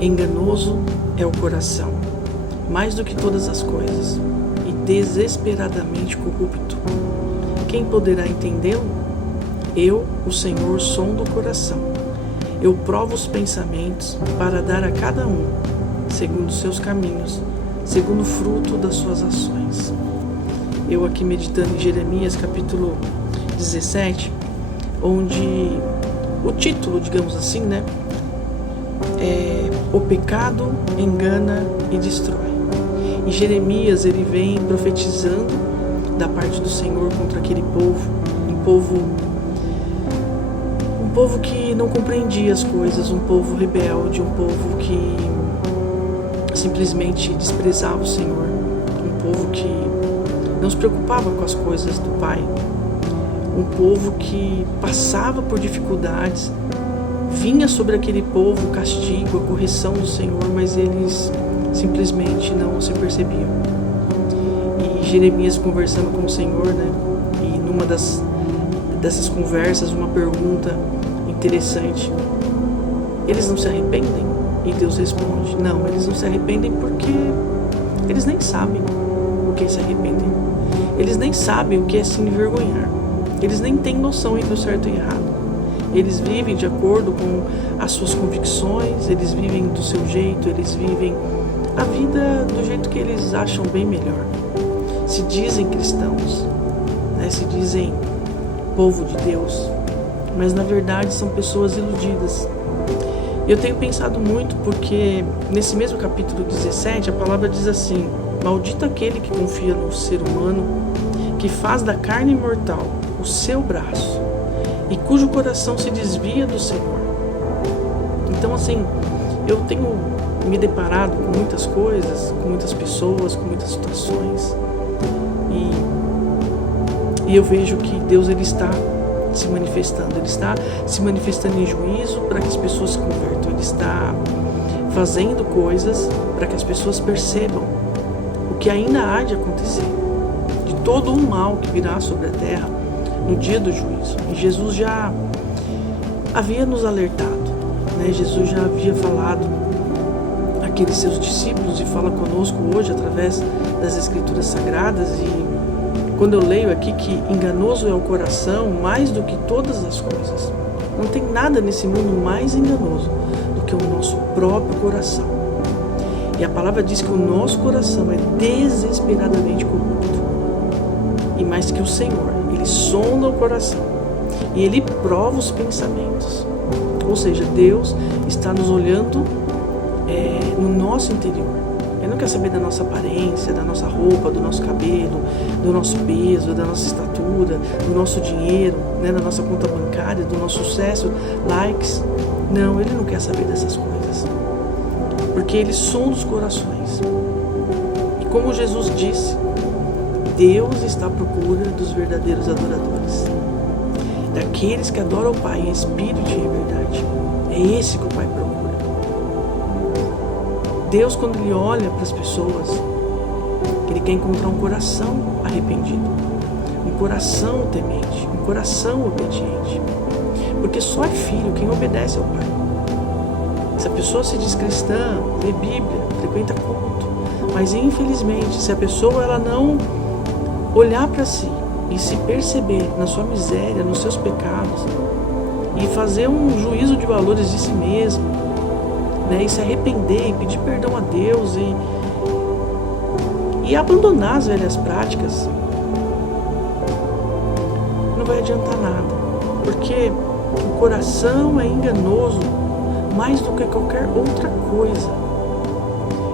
Enganoso é o coração, mais do que todas as coisas, e desesperadamente corrupto. Quem poderá entendê-lo? Eu, o Senhor, sondo o coração. Eu provo os pensamentos para dar a cada um, segundo os seus caminhos, segundo o fruto das suas ações. Eu aqui meditando em Jeremias capítulo 17, onde o título, digamos assim, né, é O pecado engana e destrói. E Jeremias, ele vem profetizando da parte do Senhor contra aquele povo, um povo que não compreendia as coisas, um povo rebelde, um povo que simplesmente desprezava o Senhor, um povo que não se preocupava com as coisas do Pai, um povo que passava por dificuldades, vinha sobre aquele povo o castigo, a correção do Senhor, mas eles simplesmente não se percebiam. E Jeremias conversando com o Senhor, né? E numa dessas conversas, uma pergunta interessante: eles não se arrependem? E Deus responde: não, eles não se arrependem porque eles nem sabem o que é se arrepender. Eles nem sabem o que é se envergonhar. Eles nem têm noção entre o certo e o errado. Eles vivem de acordo com as suas convicções, eles vivem do seu jeito, eles vivem a vida do jeito que eles acham bem melhor. Se dizem cristãos, né? Se dizem povo de Deus, mas na verdade são pessoas iludidas. Eu tenho pensado muito porque nesse mesmo capítulo 17 a palavra diz assim: maldito aquele que confia no ser humano, que faz da carne mortal o seu braço e cujo coração se desvia do Senhor. Então, assim, eu tenho me deparado com muitas coisas, com muitas pessoas, com muitas situações, e eu vejo que Deus, ele está se manifestando, ele está se manifestando em juízo para que as pessoas se convertam, ele está fazendo coisas para que as pessoas percebam o que ainda há de acontecer, de todo o mal que virá sobre a terra no dia do juízo. E Jesus já havia nos alertado, né? Jesus já havia falado àqueles seus discípulos e fala conosco hoje através das Escrituras Sagradas. E quando eu leio aqui que enganoso é o coração mais do que todas as coisas, não tem nada nesse mundo mais enganoso do que o nosso próprio coração. E a palavra diz que o nosso coração é desesperadamente corrupto. E mais que o Senhor, ele sonda o coração e ele prova os pensamentos. Ou seja, Deus está nos olhando no nosso interior. Ele não quer saber da nossa aparência, da nossa roupa, do nosso cabelo, do nosso peso, da nossa estatura, do nosso dinheiro, né, da nossa conta bancária, do nosso sucesso, likes. Não, ele não quer saber dessas coisas, porque ele sonda os corações. E como Jesus disse, Deus está à procura dos verdadeiros adoradores, daqueles que adoram o Pai em espírito e em verdade. É esse que o Pai procura. Deus, quando ele olha para as pessoas, ele quer encontrar um coração arrependido, um coração temente, um coração obediente, porque só é filho quem obedece ao Pai. Se a pessoa se diz cristã, lê Bíblia, frequenta culto, mas infelizmente, se a pessoa ela não olhar para si e se perceber na sua miséria, nos seus pecados, e fazer um juízo de valores de si mesmo, né, e se arrepender e pedir perdão a Deus e abandonar as velhas práticas, não vai adiantar nada, porque o coração é enganoso mais do que qualquer outra coisa.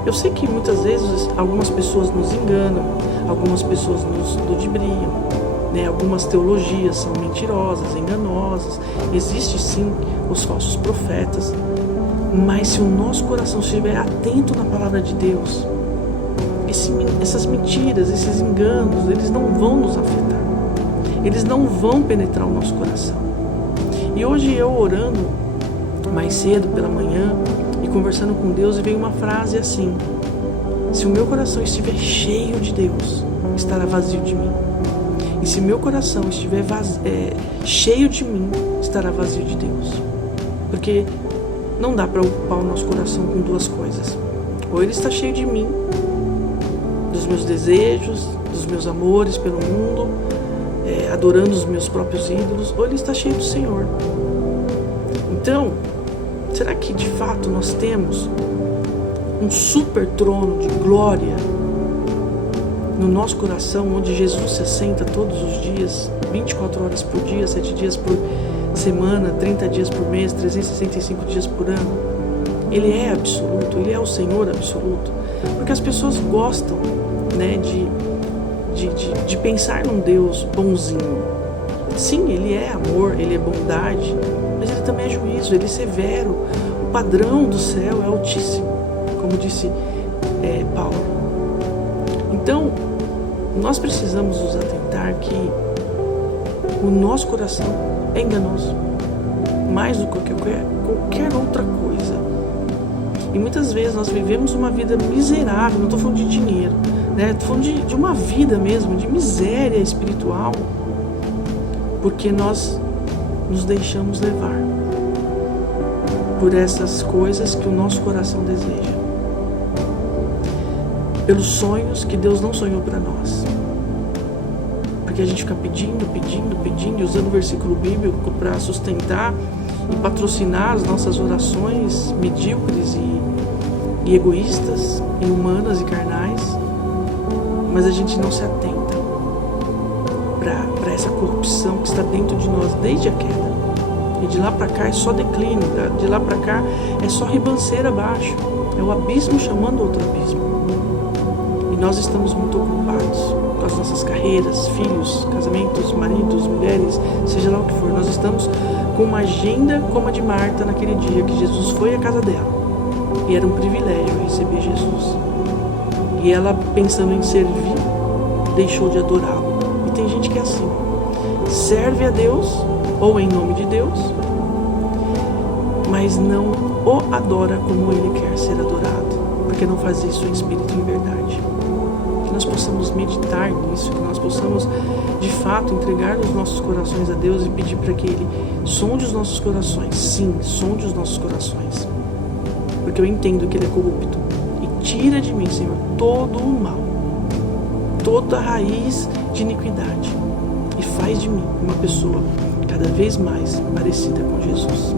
Eu sei que muitas vezes algumas pessoas nos enganam, algumas pessoas nos ludibriam, né? Algumas teologias são mentirosas, enganosas, existe sim os falsos profetas, mas se o nosso coração estiver atento na palavra de Deus, essas mentiras, esses enganos, eles não vão nos afetar, eles não vão penetrar o nosso coração. E hoje eu orando mais cedo pela manhã e conversando com Deus, e veio uma frase assim: se o meu coração estiver cheio de Deus, estará vazio de mim. E se meu coração estiver cheio de mim, estará vazio de Deus. Porque não dá para ocupar o nosso coração com duas coisas. Ou ele está cheio de mim, dos meus desejos, dos meus amores pelo mundo, adorando os meus próprios ídolos, ou ele está cheio do Senhor. Então, será que de fato nós temos um super trono de glória no nosso coração, onde Jesus se assenta todos os dias, 24 horas por dia, 7 dias por semana, 30 dias por mês, 365 dias por ano? Ele é absoluto, ele é o Senhor absoluto. Porque as pessoas gostam, né, de pensar num Deus bonzinho. Sim, ele é amor, ele é bondade, mas ele também é juízo, ele é severo. O padrão do céu é altíssimo, como disse Paulo. Então, nós precisamos nos atentar que o nosso coração é enganoso, mais do que qualquer outra coisa. E muitas vezes nós vivemos uma vida miserável, não estou falando de dinheiro, né? Estou falando de uma vida mesmo, de miséria espiritual, porque nós nos deixamos levar por essas coisas que o nosso coração deseja, pelos sonhos que Deus não sonhou para nós, porque a gente fica pedindo, usando o versículo bíblico para sustentar e patrocinar as nossas orações medíocres e egoístas, e humanas e carnais, mas a gente não se atenta para essa corrupção que está dentro de nós desde a queda. E de lá para cá é só declínio, de lá para cá é só ribanceira abaixo, é o abismo chamando outro abismo. E nós estamos muito ocupados com as nossas carreiras, filhos, casamentos, maridos, mulheres, seja lá o que for. Nós estamos com uma agenda como a de Marta naquele dia que Jesus foi à casa dela. E era um privilégio receber Jesus. E ela, pensando em servir, deixou de adorá-lo. E tem gente que é assim, serve a Deus, ou em nome de Deus, mas não o adora como ele quer ser adorado, porque não faz isso em espírito e em verdade. Que nós possamos meditar nisso, que nós possamos de fato entregar os nossos corações a Deus e pedir para que Ele sonde os nossos corações. Sim, sonde os nossos corações, porque eu entendo que Ele é corrupto. E tira de mim, Senhor, todo o mal, toda a raiz de iniquidade, e faz de mim uma pessoa cada vez mais parecida com Jesus.